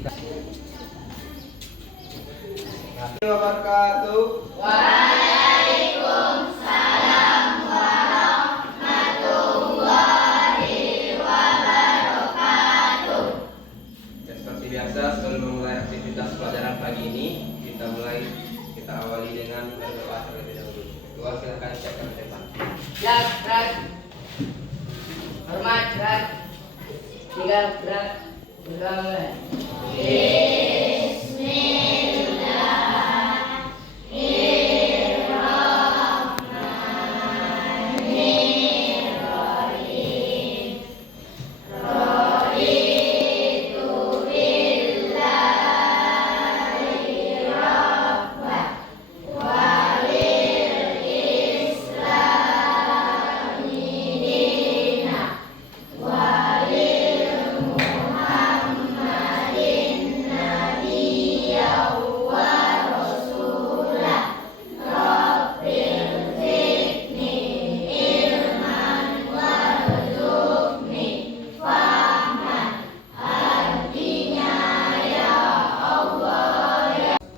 kita. Wabarakatuh. Waalaikumsalam warahmatullahi wabarakatuh. Ya, seperti biasa sebelum memulai aktivitas pelajaran pagi ini, kita awali dengan berdoa terlebih dahulu. Doa silakan siapkan ke depan. Berat. Hormat berat. Tiga berat. Ulangan.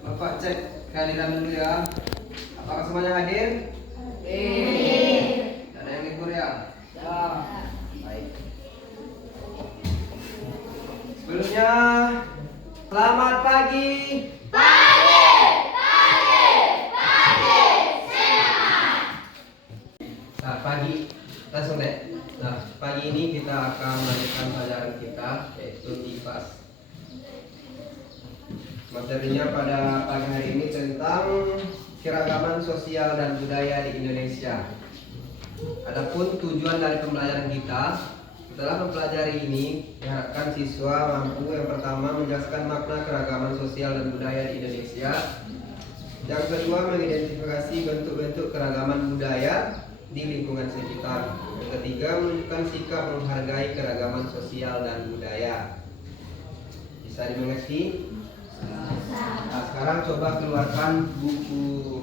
Bapak cek kehadiran dulu ya. Apakah semuanya hadir? Tidak ada yang libur ya? Baik. Sebelumnya, selamat pagi. Nah, pagi langsung deh. Nah, pagi ini kita akan melanjutkan pelajaran kita, yaitu IPAS. Materinya pada pagi hari ini tentang keragaman sosial dan budaya di Indonesia. Adapun tujuan dari pembelajaran kita, setelah mempelajari ini, diharapkan siswa mampu yang pertama menjelaskan makna keragaman sosial dan budaya di Indonesia. Yang kedua, mengidentifikasi bentuk-bentuk keragaman budaya di lingkungan sekitar. Yang ketiga, menunjukkan sikap menghargai keragaman sosial dan budaya. Bisa dimengerti? Nah, sekarang coba keluarkan buku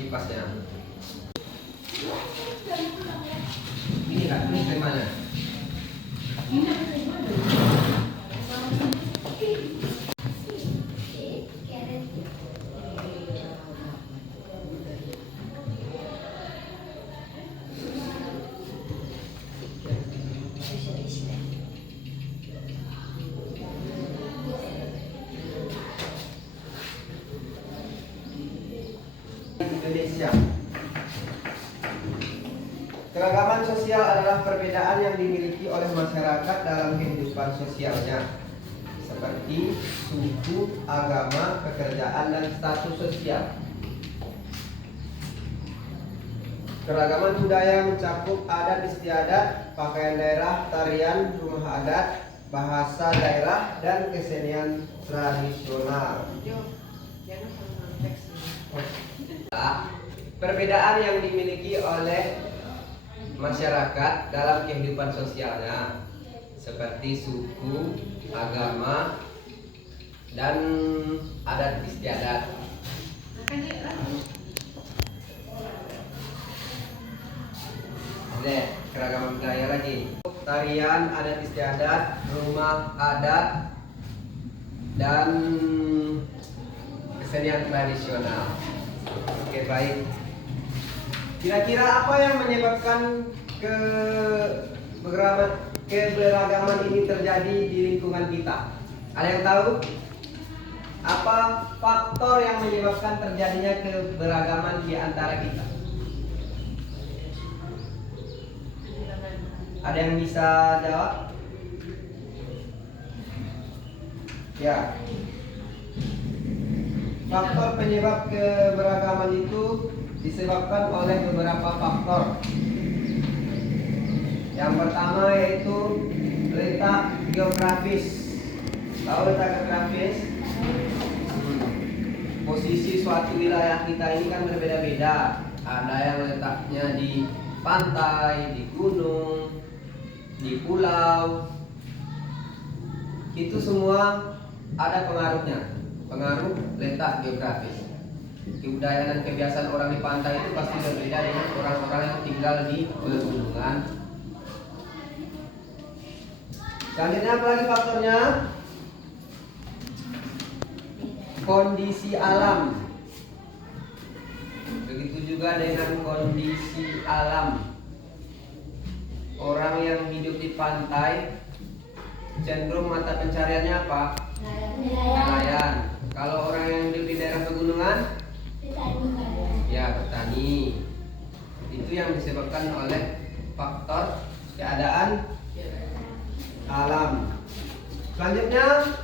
IPAS-nya. Ini kan, ini temanya. Indonesia. Keragaman sosial adalah perbedaan yang dimiliki oleh masyarakat dalam kehidupan sosialnya, seperti suku, agama, pekerjaan, dan status sosial. Keragaman budaya mencakup adat istiadat, pakaian daerah, tarian, rumah adat, bahasa daerah, dan kesenian tradisional. Perbedaan yang dimiliki oleh masyarakat dalam kehidupan sosialnya, seperti suku, agama, dan adat istiadat. Keragaman budaya lagi. Tarian, adat istiadat, rumah adat, dan kesenian tradisional. Oke, baik. Kira-kira apa yang menyebabkan keberagaman ini terjadi di lingkungan kita? Ada yang tahu? Apa faktor yang menyebabkan terjadinya keberagaman di antara kita? Ada yang bisa jawab? Ya. Faktor penyebab keberagaman itu disebabkan oleh beberapa faktor. Yang pertama yaitu letak geografis. Tahu letak geografis? Posisi suatu wilayah kita ini kan berbeda-beda. Ada yang letaknya di pantai, di gunung, di pulau. Itu semua ada pengaruhnya. Pengaruh letak geografis. Kebudayaan dan kebiasaan orang di pantai itu pasti berbeda dengan orang-orang yang tinggal di pegunungan. Selanjutnya apa lagi faktornya? kondisi alam. Begitu juga dengan kondisi alam. Orang yang hidup di pantai cenderung mata pencariannya apa? Nelayan. Kalau orang yang hidup di daerah pegunungan, ya petani. Itu yang disebabkan oleh faktor keadaan alam. Selanjutnya,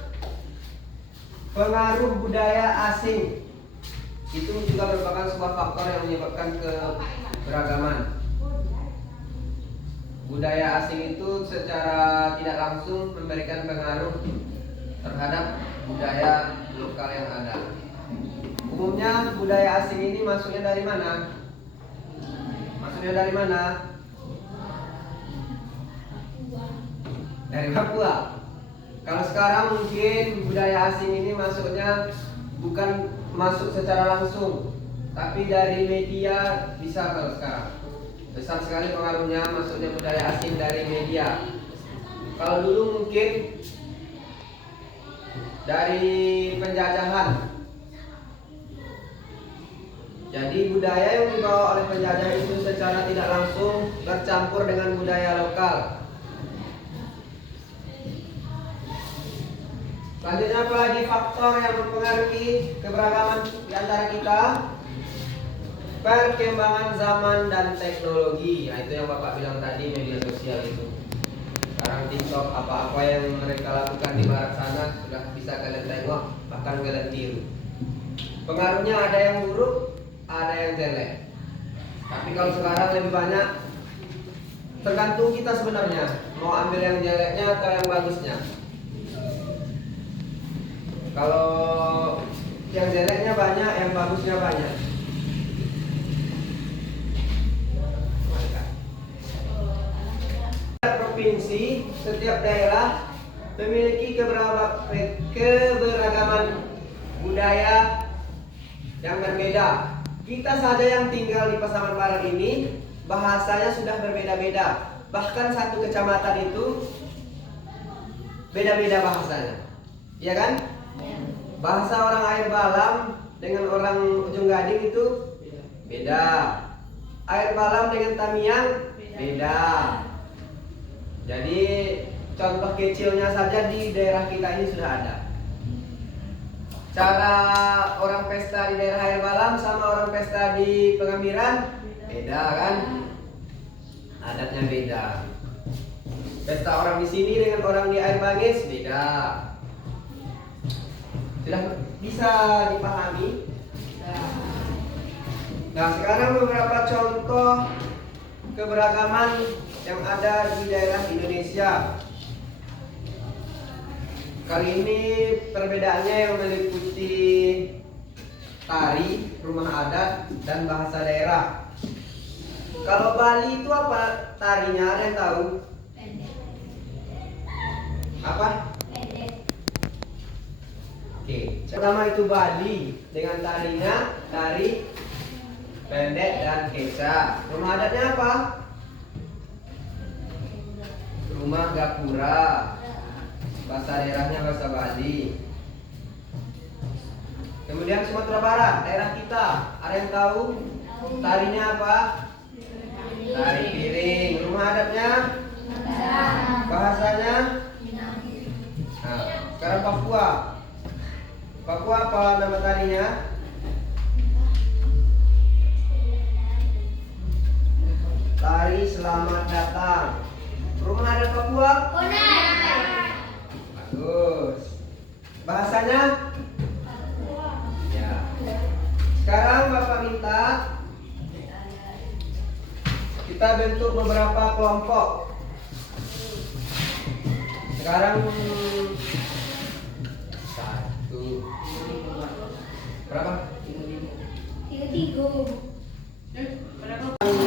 pengaruh budaya asing. Itu juga merupakan sebuah faktor yang menyebabkan keberagaman. Budaya asing itu secara tidak langsung memberikan pengaruh terhadap budaya lokal yang ada. Umumnya budaya asing ini masuknya dari mana? Masuknya dari mana? Dari Papua. Kalau sekarang mungkin budaya asing ini masuknya bukan masuk secara langsung, tapi dari media bisa. Kalau sekarang besar sekali pengaruhnya masuknya budaya asing dari media. Kalau dulu mungkin dari penjajahan. Jadi budaya yang dibawa oleh penjajah itu secara tidak langsung bercampur dengan budaya lokal. Selanjutnya, apalagi faktor yang mempengaruhi keberagaman di antara kita? Perkembangan zaman dan teknologi. Nah, itu yang Bapak bilang tadi, media sosial itu. Sekarang TikTok, apa-apa yang mereka lakukan di barat sana sudah bisa kalian tengok, bahkan kalian tiru. Pengaruhnya ada yang buruk, ada yang jelek. Tapi kalau sekarang lebih banyak, tergantung kita sebenarnya mau ambil yang jeleknya atau yang bagusnya. Kalau yang jeleknya banyak, yang bagusnya banyak. Provinsi, setiap daerah memiliki keberagaman budaya yang berbeda. Kita saja yang tinggal di Pasaman Barat ini bahasanya sudah berbeda-beda. Bahkan satu kecamatan itu beda-beda bahasanya, ya kan? Bahasa orang Air Balam dengan orang Ujung Gading itu beda. Air Balam dengan Tamiang beda. Jadi contoh kecilnya saja di daerah kita ini sudah ada. Cara orang pesta di daerah Air Balam sama orang pesta di Pengambiran beda kan? Adatnya beda. Pesta orang di sini dengan orang di Air Bangis beda. Sudah bisa dipahami? Nah, sekarang beberapa contoh keberagaman yang ada di daerah Indonesia. Kali ini perbedaannya yang meliputi tari, rumah adat, dan bahasa daerah. Kalau Bali itu apa tarinya? Ada yang tahu? Apa? Oke, pertama itu Bali dengan tarinya, tari pendek dan keca. Rumah adatnya apa? Rumah gapura. Bahasa daerahnya bahasa Bali. Kemudian Sumatera Barat, daerah kita, ada yang tahu? Tarinya apa? Tari piring. Rumah adatnya? Bahasanya? Nah, sekarang Papua. Papua apa nama tarinya? Tari Selamat Datang. Rumah adat Papua? Bagus. Bahasanya? Ya. Sekarang Bapak minta kita bentuk beberapa kelompok. Sekarang satu. Berapa? Tiga.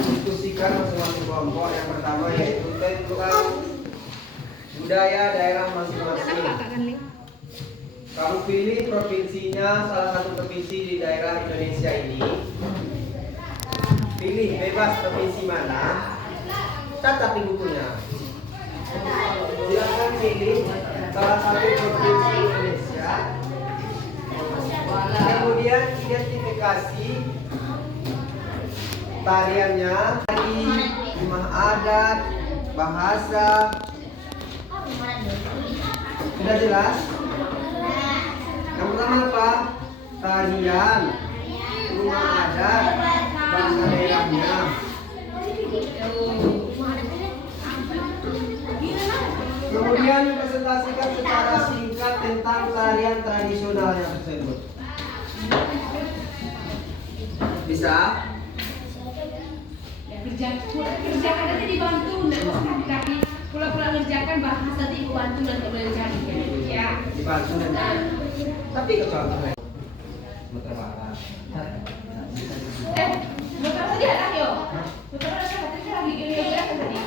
Diskusikan masing-masing kelompok. Yang pertama yaitu tentang budaya daerah masing-masing. Kamu pilih provinsinya, salah satu provinsi di daerah Indonesia ini. Pilih bebas provinsi mana, catat di bukunya. Silakan pilih salah satu provinsi Indonesia. Kemudian identifikasi tariannya, tari, rumah adat, bahasa. Sudah jelas? Yang pertama apa? Tarian, rumah adat, bahasa daerahnya. Kemudian presentasikan secara singkat tentang tarian tradisionalnya tersebut. Bisa? Kerjakan nanti dibantu, tapi pula-pula ngerjakan bahasa nanti dibantu dan kemudian cari ya. Dibantu dan tapi kecontohan Sumatera Barat. Motor tadi ada yo. Motor ada tadi lagi kira-kira tadi.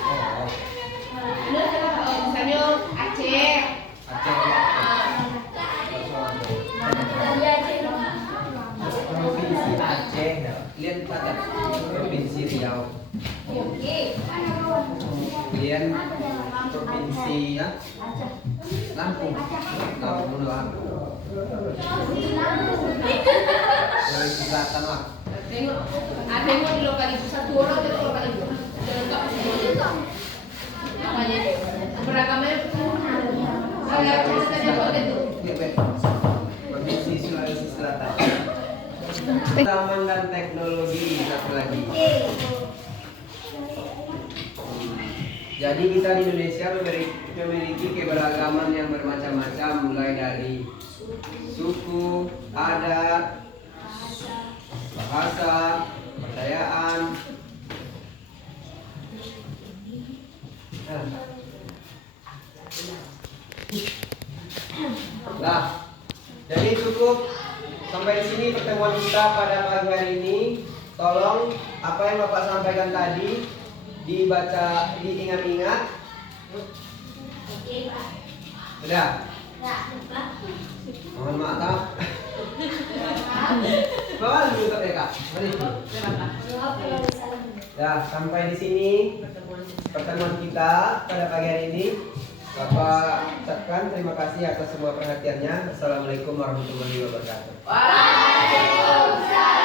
Nah, kalau misalnya Aceh. Provinsi Aceh, lihat pada Provinsi Riau. Kemudian Provinsi ya, Lampung. Lampung Lampung. Sulawesi Selatan lah. Tengok di lokal itu satu orang di lokal itu. Lengkap semua. Namanya beragamnya saya tanya apa itu? Provinsi Sulawesi Selatan. Zaman dan teknologi satu lagi. Jadi kita di Indonesia memiliki keberagaman yang bermacam-macam, mulai dari suku, adat, bahasa, kepercayaan. Nah, jadi cukup sampai di sini pertemuan kita pada pagi hari ini. Tolong apa yang Bapak sampaikan tadi dibaca, diingat-ingat. Sudah? Mohon maaf. Bawa dulu ya Kak. Mari. Ya, sampai di sini pertemuan kita pada pagi hari ini. Bapak ucapkan terima kasih atas semua perhatiannya. Assalamualaikum warahmatullahi wabarakatuh. Waalaikumsalam.